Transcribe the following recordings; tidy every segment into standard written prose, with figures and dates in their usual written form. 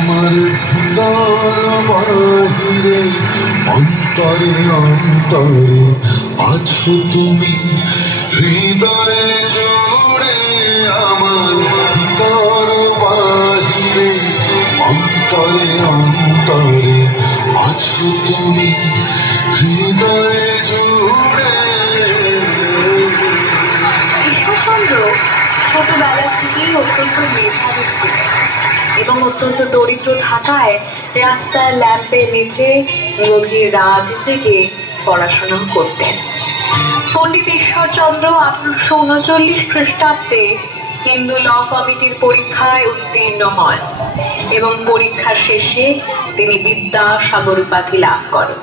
আমার ভিতর বাহিরে অন্তরে অন্তরে আছো তুমি, হৃদয়ে জুড়ে আমার ভিতর বাহিরে অন্তরে অন্তরে আছো তুমি, হৃদয়ে জুড়ে। ঈশ্বরচন্দ্র ছোটবেলা থেকেই অত্যন্ত মেধাবী ছিলেন এবং অত্যন্ত দরিদ্র থাকায় রাস্তার ল্যাম্পের নিচে গভীর রাত জেগে পড়াশোনা করতেন। পণ্ডিত ঈশ্বরচন্দ্র 1839 খ্রিস্টাব্দে হিন্দু ল কমিটির পরীক্ষায় উত্তীর্ণ হন এবং পরীক্ষা শেষে তিনি বিদ্যাসাগর উপাধি লাভ করেন।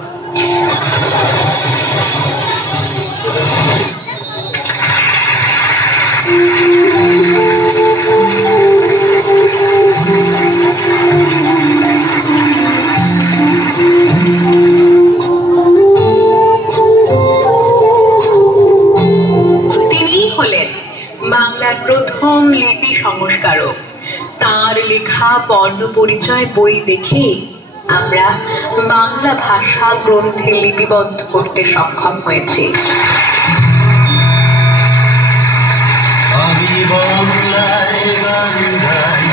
বাংলার প্রথম লিপি সংস্কারক। তার লেখা বর্ণ পরিচয় বই দেখে আমরা বাংলা ভাষা গ্রন্থে লিপিবদ্ধ করতে সক্ষম হয়েছি। আমি বাংলায় গান গাই,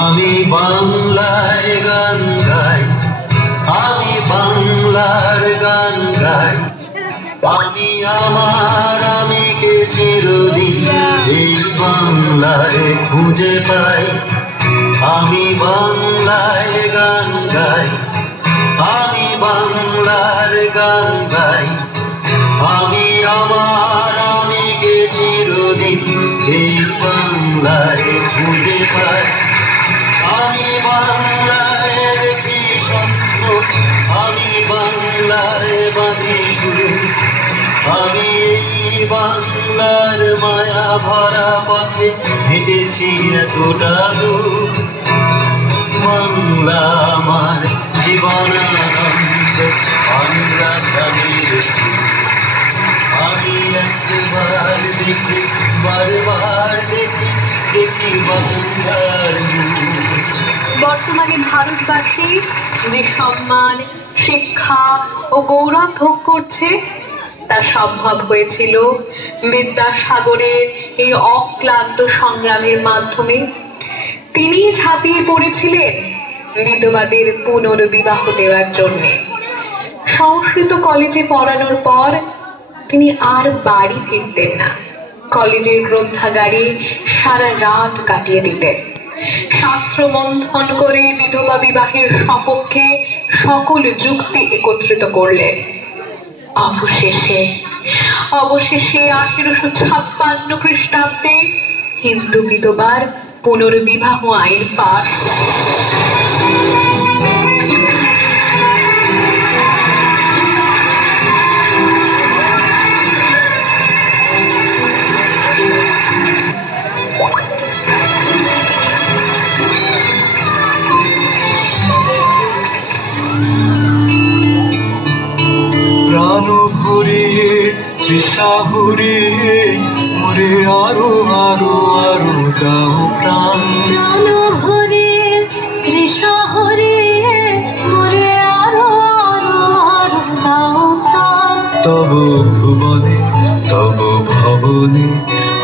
আমি বাংলায় গান গাই, আমি বাংলার গান গাই, আমি আমার আমিকে চিরদিন এই বাংলায় খুঁজে পাই। আমি বাংলায় গান গাই, আমি বাংলার গান গাই, আমি আমার আমিকে চিরদিন এই বাংলায় খুঁজে পাই। আমি বাংলায় দেখি স্বপ্ন, আমি বাংলায় বাঁধি সুর, আমি এই বাংলার মায়া ভরা পথে হেঁটেছি এতটা দূর। বাংলা আমার জীবনানন্দ, বাংলা স্বামীর সুর। আমি একবার দেখি, বারবার দেখি, দেখি বাংলার মুখ। বর্তমানে ভারতবাসী যে সম্মান, শিক্ষা ও গৌরব ভোগ করছে তা সম্ভব হয়েছিল বিদ্যাসাগরের এই অক্লান্ত সংগ্রামের মাধ্যমে। তিনি ঝাঁপিয়ে পড়েছিলেন বিধবাদের পুনর্বিবাহ দেওয়ার জন্য। সংস্কৃত কলেজে পড়ানোর পর তিনি আর বাড়ি ফিরতেন না। কলেজের গ্রন্থাগারে সারা রাত কাটিয়ে দিতেন। শাস্ত্র মন্থন করে বিধবা বিবাহের সপক্ষে সকল যুক্তি একত্রিত করলেন। অবশেষে 1856 খ্রিস্টাব্দে হিন্দু বিধবার পুনর্বিবাহ আইন পাস। প্রাণ ভরিয়ে তৃষা হরিয়ে মোরে আরো আরো আরো দাও প্রাণ। প্রাণ ভরিয়ে তৃষা হরিয়ে মোরে আরো আরো আরো দাও প্রাণ। তব ভুবনে তব ভবনে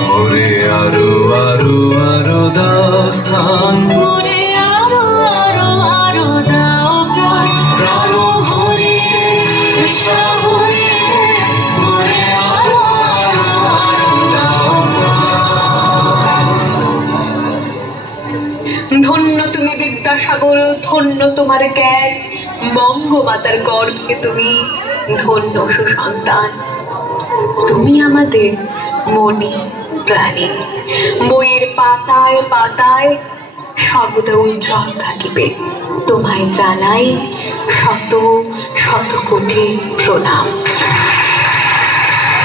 মোরে আরো আরো আরো দাও স্থান। মোরে আরো আরো আরো দাও প্রাণ। প্রাণ ভরিয়ে তৃষা হরিয়ে মোরে আরো আরো আরো দাও প্রাণ। ধন্য তুমি বিদ্যাসাগর, ধন্য তোমার জ্ঞান, বঙ্গমাতার গর্ভে তুমি ধন্য সুসন্তান। তুমি আমাদের মনে প্রাণে, বইয়ের পাতায় পাতায় সর্বদা উজ্জ্বল থাকিবে। তোমায় জানাই শত শত কোটি প্রণাম।